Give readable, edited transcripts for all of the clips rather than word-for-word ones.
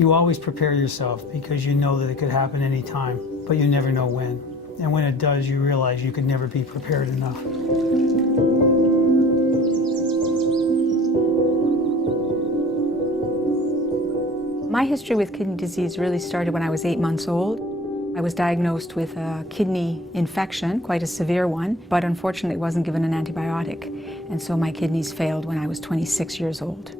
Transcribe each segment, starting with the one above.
You always prepare yourself because you know that it could happen anytime, but you never know when. And when it does, you realize you could never be prepared enough. My history with kidney disease really started when I was 8 months old. I was diagnosed with a kidney infection, quite a severe one, but unfortunately wasn't given an antibiotic. And so my kidneys failed when I was 26 years old.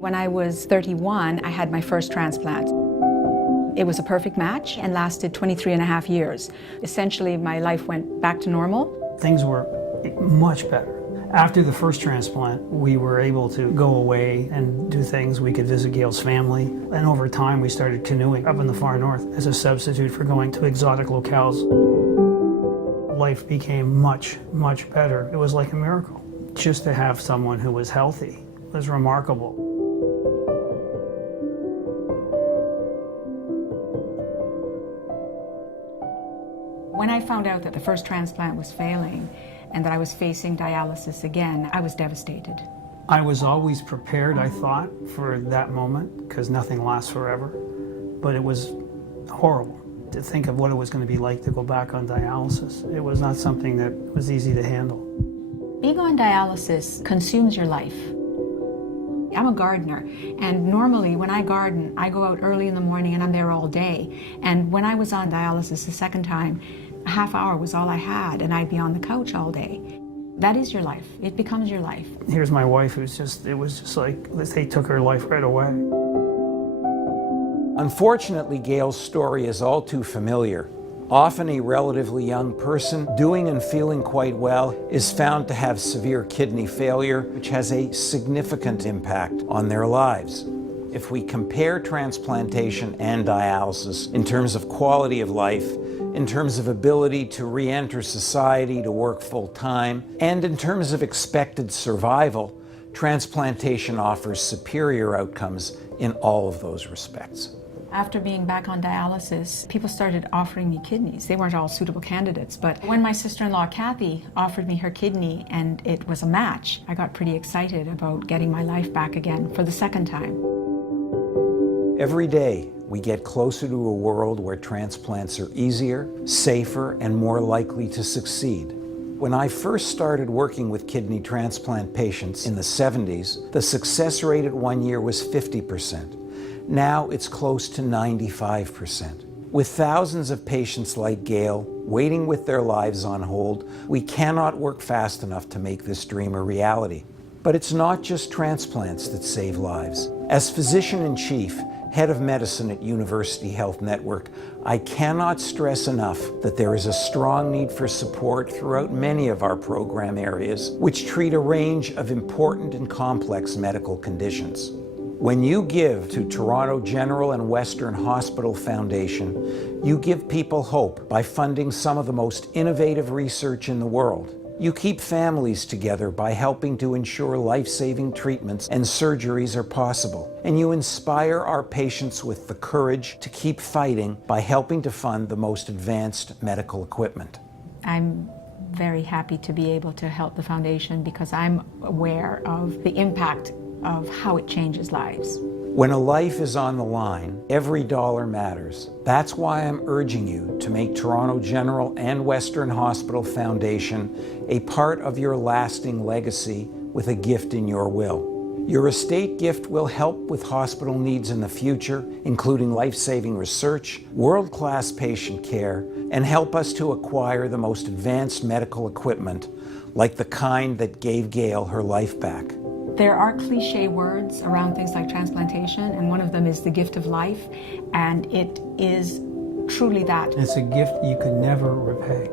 When I was 31, I had my first transplant. It was a perfect match and lasted 23 and a half years. Essentially, my life went back to normal. Things were much better. After the first transplant, we were able to go away and do things. We could visit Gail's family. And over time, we started canoeing up in the far north as a substitute for going to exotic locales. Life became much, much better. It was like a miracle. Just to have someone who was healthy was remarkable. When I found out that the first transplant was failing and that I was facing dialysis again, I was devastated. I was always prepared, I thought, for that moment, because nothing lasts forever. But it was horrible to think of what it was going to be like to go back on dialysis. It was not something that was easy to handle. Being on dialysis consumes your life. I'm a gardener, and normally when I garden, I go out early in the morning and I'm there all day. And when I was on dialysis the second time, a half hour was all I had, and I'd be on the couch all day. That is your life. It becomes your life. Here's my wife who's just, it was just like, they took her life right away. Unfortunately, Gail's story is all too familiar. Often a relatively young person doing and feeling quite well is found to have severe kidney failure, which has a significant impact on their lives. If we compare transplantation and dialysis in terms of quality of life, in terms of ability to re-enter society, to work full-time, and in terms of expected survival, transplantation offers superior outcomes in all of those respects. After being back on dialysis, people started offering me kidneys. They weren't all suitable candidates, but when my sister-in-law Kathy offered me her kidney and it was a match, I got pretty excited about getting my life back again for the second time. Every day, we get closer to a world where transplants are easier, safer, and more likely to succeed. When I first started working with kidney transplant patients in the 70s, the success rate at 1 year was 50%. Now it's close to 95%. With thousands of patients like Gail waiting with their lives on hold, we cannot work fast enough to make this dream a reality. But it's not just transplants that save lives. As physician-in-chief, head of medicine at University Health Network, I cannot stress enough that there is a strong need for support throughout many of our program areas, which treat a range of important and complex medical conditions. When you give to Toronto General and Western Hospital Foundation, you give people hope by funding some of the most innovative research in the world. You keep families together by helping to ensure life-saving treatments and surgeries are possible. And you inspire our patients with the courage to keep fighting by helping to fund the most advanced medical equipment. I'm very happy to be able to help the foundation because I'm aware of the impact of how it changes lives. When a life is on the line, every dollar matters. That's why I'm urging you to make Toronto General and Western Hospital Foundation a part of your lasting legacy with a gift in your will. Your estate gift will help with hospital needs in the future, including life-saving research, world-class patient care, and help us to acquire the most advanced medical equipment, like the kind that gave Gail her life back. There are cliche words around things like transplantation, and one of them is the gift of life, and it is truly that. It's a gift you could never repay.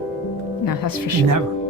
No, that's for sure. Never.